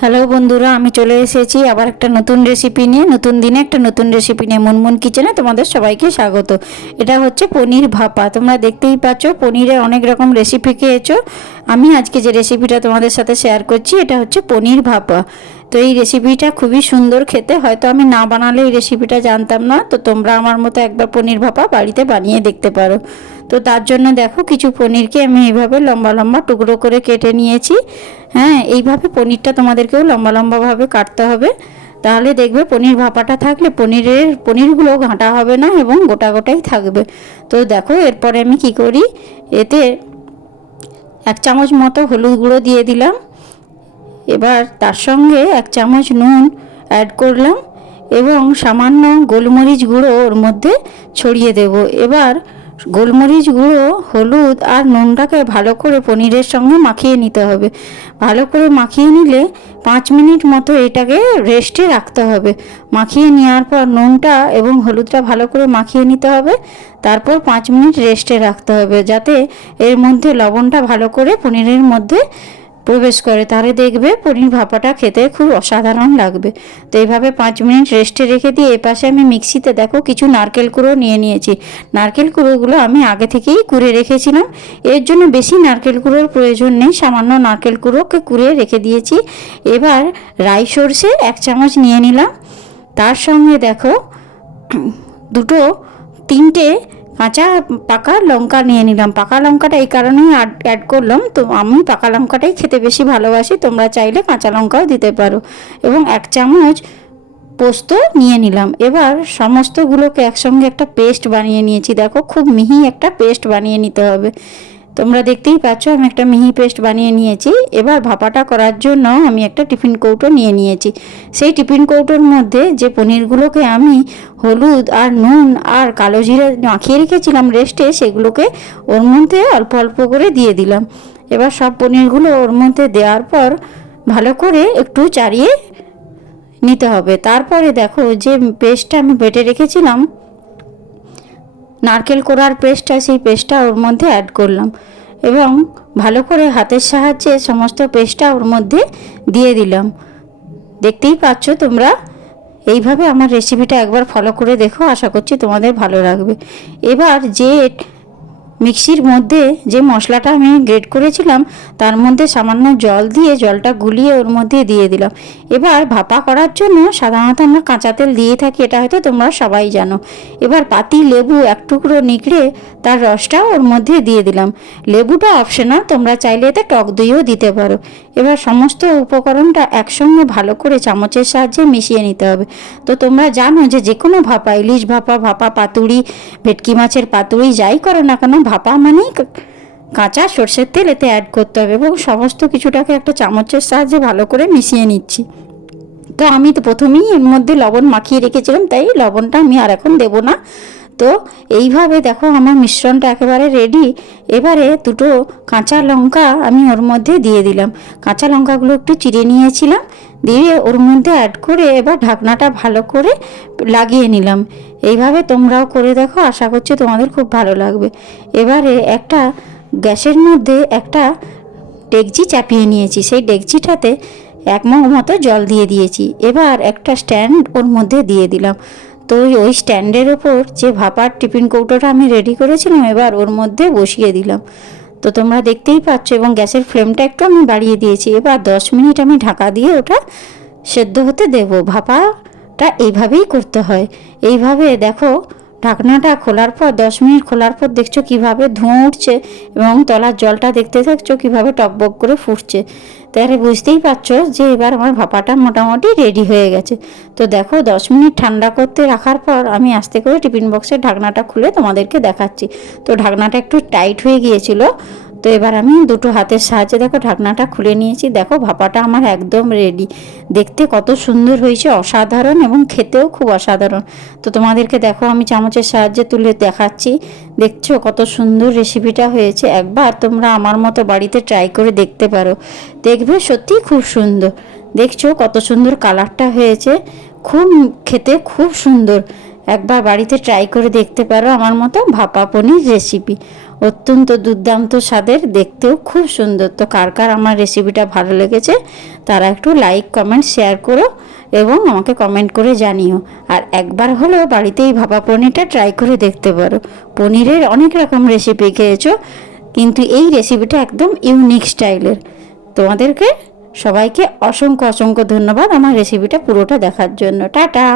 Hello বন্ধুরা, আমি চলে এসেছি আবার একটা নতুন রেসিপি নিয়ে, নতুন দিনে একটা নতুন রেসিপি নিয়ে, মুনমুন কিচেনে তোমাদের সবাইকে স্বাগত। এটা হচ্ছে পনির ভাপা। তোমরা দেখতেই পাচ্ছ পনিরে অনেক রকম রেসিপি খেয়েছো। আমি আজকে যে রেসিপিটা তোমাদের সাথে শেয়ার করছি, এটা হচ্ছে পনির ভাপা। তো এই রেসিপিটা খুবই সুন্দর খেতে। হয়তো আমি না বানালে এই রেসিপিটা জানতাম না। তো তোমরা আমার মতো একবার পনির ভাপা বাড়িতে বানিয়ে দেখতে পারো। তো তার জন্য দেখো কিছু পনিরকে আমি এইভাবে লম্বা লম্বা টুকরো করে কেটে নিয়েছি। হ্যাঁ এইভাবে পনিরটা তোমাদেরকেও লম্বা লম্বাভাবে কাটতে হবে। তাহলে দেখবে পনির ভাপাটা থাকলে পনিরের, পনিরগুলো ঘাঁটা হবে না এবং গোটা গোটাই থাকবে। তো দেখো এরপরে আমি কি করি? এতে এক চামচ মতো হলুদ গুঁড়ো দিয়ে দিলাম। এবার তার সঙ্গে এক চামচ নুন অ্যাড করলাম এবং সামান্য গোলমরিচ গুঁড়ো ওর মধ্যে ছড়িয়ে দেব। এবার গোলমরিচ গুঁড়ো, হলুদ আর নুনটাকে ভালো করে পনিরের সঙ্গে মাখিয়ে নিতে হবে। ভালো করে মাখিয়ে নিলে পাঁচ মিনিট মতো এটাকে রেস্টে রাখতে হবে। মাখিয়ে নেওয়ার পর নুনটা এবং হলুদটা ভালো করে মাখিয়ে নিতে হবে। তারপর পাঁচ মিনিট রেস্টে রাখতে হবে যাতে এর মধ্যে লবণটা ভালো করে পনিরের মধ্যে প্রবেশ করে তাহলে দেখবে পনির ভাপাটা খেতে খুব অসাধারণ লাগবে। তো এইভাবে পাঁচ মিনিট রেস্টে রেখে দিয়ে এপাশে আমি মিক্সিতে দেখো কিছু নারকেল কুড়ো নিয়ে নিয়েছি। নারকেল কুড়োগুলো আমি আগে থেকেই কুড়ে রেখেছিলাম। এর জন্য বেশি নারকেল কুড়োর প্রয়োজন নেই, সামান্য নারকেল কুড়োকে কুড়ে রেখে দিয়েছি। এবার রাই সর্ষে এক চামচ নিয়ে নিলাম। তার সঙ্গে দেখো, দুটো তিনটে কাঁচা পাকা লঙ্কা নিয়ে নিলাম। পাকা লঙ্কাটা এই কারণেই অ্যাড করলাম। তো আমি পাকা লঙ্কাটাই খেতে বেশি ভালোবাসি। তোমরা চাইলে কাঁচা লঙ্কাও দিতে পারো। এবং এক চামচ পোস্ত নিয়ে নিলাম। এবার সমস্তগুলোকে একসঙ্গে একটা পেস্ট বানিয়ে নিয়েছি। দেখো, খুব মিহি একটা পেস্ট বানিয়ে নিতে হবে। তোমরা দেখতেই পাচ্ছ, আমি একটা মিহি পেস্ট বানিয়ে নিয়েছি। এবার ভাপাটা করার জন্য আমি একটা টিফিন কৌটো নিয়ে নিয়েছি। সেই টিফিন কৌটোর মধ্যে যে পনিরগুলোকে আমি হলুদ আর নুন আর কালো জিরে মাখিয়ে রেখেছিলাম রেস্টে, সেগুলোকে ওর মধ্যে অল্প অল্প করে দিয়ে দিলাম। এবার সব পনিরগুলো ওর মধ্যে দেওয়ার পর ভালো করে একটু চারিয়ে নিতে হবে। তারপরে দেখো যে পেস্টটা আমি বেটে রেখেছিলাম নারকেল কোড়ার পেস্টটা, সেই পেস্টটা ওর মধ্যে অ্যাড করলাম এবং ভালো করে হাতের সাহায্যে সমস্ত পেস্টটা ওর মধ্যে দিয়ে দিলাম। দেখতেই পাচ্ছ তোমরা? এইভাবে আমার রেসিপিটা একবার ফলো করে দেখো, আশা করছি তোমাদের ভালো লাগবে। এবার যে মিক্সির মধ্যে যে মশলাটা আমি গ্রেট করেছিলাম, তার মধ্যে সামান্য জল দিয়ে জলটা গুলিয়ে ওর মধ্যে দিয়ে দিলাম। এবার ভাপা করার জন্য সাধারণত আমরা কাঁচা তেল দিয়ে থাকি, এটা হয়তো তোমরা সবাই জানো। এবার পাতি, লেবু এক টুকরো নিকড়ে তার রসটা ওর মধ্যে দিয়ে দিলাম। লেবুটা অপশনাল তোমরা চাইলে এতে টক দইও দিতে পারো। এবার সমস্ত উপকরণটা একসঙ্গে ভালো করে চামচের সাহায্যে মিশিয়ে নিতে হবে। তো তোমরা জানো যে যে কোনো ভাপা, ইলিশ ভাপা ভাপা পাতুড়ি, ভেটকি মাছের পাতুড়ি, যাই করো না কেন ভাপা মানেই কাঁচা সর্ষের তেল এতে অ্যাড করতে হবে এবং সমস্ত কিছুটাকে একটা চামচের সাহায্যে ভালো করে মিশিয়ে নিচ্ছি। তো আমি তো প্রথমেই এর মধ্যে লবণ মাখিয়ে রেখেছিলাম, তাই লবণটা আমি আর এখন দেবো না। তো এইভাবে দেখো আমার মিশ্রণটা একেবারে রেডি এবারে দুটো কাঁচা লঙ্কা আমি ওর মধ্যে দিয়ে দিলাম। কাঁচা লঙ্কাগুলো একটু চিড়ে নিয়েছিলাম। দিয়ে ওর মধ্যে অ্যাড করে এবার ঢাকনাটা ভালো করে লাগিয়ে নিলাম। এইভাবে তোমরাও করে দেখো, আশা করছি তোমাদের খুব ভালো লাগবে। এবারে একটা গ্যাসের মধ্যে একটা ডেকচি চাপিয়ে নিয়েছি। সেই ডেকচিটাতে এক মগ মতো জল দিয়ে দিয়েছি। এবার একটা স্ট্যান্ড ওর মধ্যে দিয়ে দিলাম। তো ওই স্ট্যান্ডের ওপর যে ভাপার টিফিন কৌটোটা আমি রেডি করেছিলাম, এবার ওর মধ্যে বসিয়ে দিলাম। তো তোমরা দেখতেই পাচ্ছ এবং গ্যাসের ফ্লেমটা একটু আমি বাড়িয়ে দিয়েছি। এবার দশ মিনিট আমি ঢাকা দিয়ে ওটা সেদ্ধ হতে দেব। ভাপাটা এইভাবেই করতে হয়। এইভাবে দেখো ঢাকনাটা খোলার পর, দশ মিনিট খোলার পর দেখছ কীভাবে ধোঁয়া উঠছে এবং তলার জলটা দেখতে থাকছো কীভাবে টকবক করে ফুটছে। তাহলে বুঝতেই পারছ যে এবার আমার ভাপাটা মোটামুটি রেডি হয়ে গেছে। তো দেখো, দশ মিনিট ঠান্ডা করতে রাখার পর আমি আস্তে করে টিফিন বক্সের ঢাকনাটা খুলে তোমাদেরকে দেখাচ্ছি। তো ঢাকনাটা একটু টাইট হয়ে গিয়েছিল। তো এবার আমি দুটো হাতের সাহায্যে দেখো ঢাকনাটা খুলে নিয়েছি। দেখো ভাপাটা আমার একদম রেডি দেখতে কত সুন্দর হয়েছে, অসাধারণ এবং খেতেও খুব অসাধারণ। তো তোমাদেরকে দেখো আমি চামচের সাহায্যে তুলে দেখাচ্ছি। দেখছ কত সুন্দর রেসিপিটা হয়েছে। একবার তোমরা আমার মতো বাড়িতে ট্রাই করে দেখতে পারো। দেখবে সত্যি খুব সুন্দর। দেখছ কত সুন্দর কালারটা হয়েছে। খুব, খেতে খুব সুন্দর। একবার বাড়িতে ট্রাই করে দেখতে পারো আমার মতো ভাপা পনির রেসিপি অত্যন্ত দুর্দান্ত স্বাদের, দেখতেও খুব সুন্দর। তো কার কার আমার রেসিপিটা ভালো লেগেছে, তারা একটু লাইক কমেন্ট শেয়ার করো এবং আমাকে কমেন্ট করে জানিও। আর একবার হলেও বাড়িতে এই ভাপা পনিরটা ট্রাই করে দেখতে পারো। পনিরের অনেক রকম রেসিপি খেয়েছো, কিন্তু এই রেসিপিটা একদম ইউনিক স্টাইলের তোমাদেরকে সবাইকে অসংখ্য অসংখ্য ধন্যবাদ আমার রেসিপিটা পুরোটা দেখার জন্য। টাটা!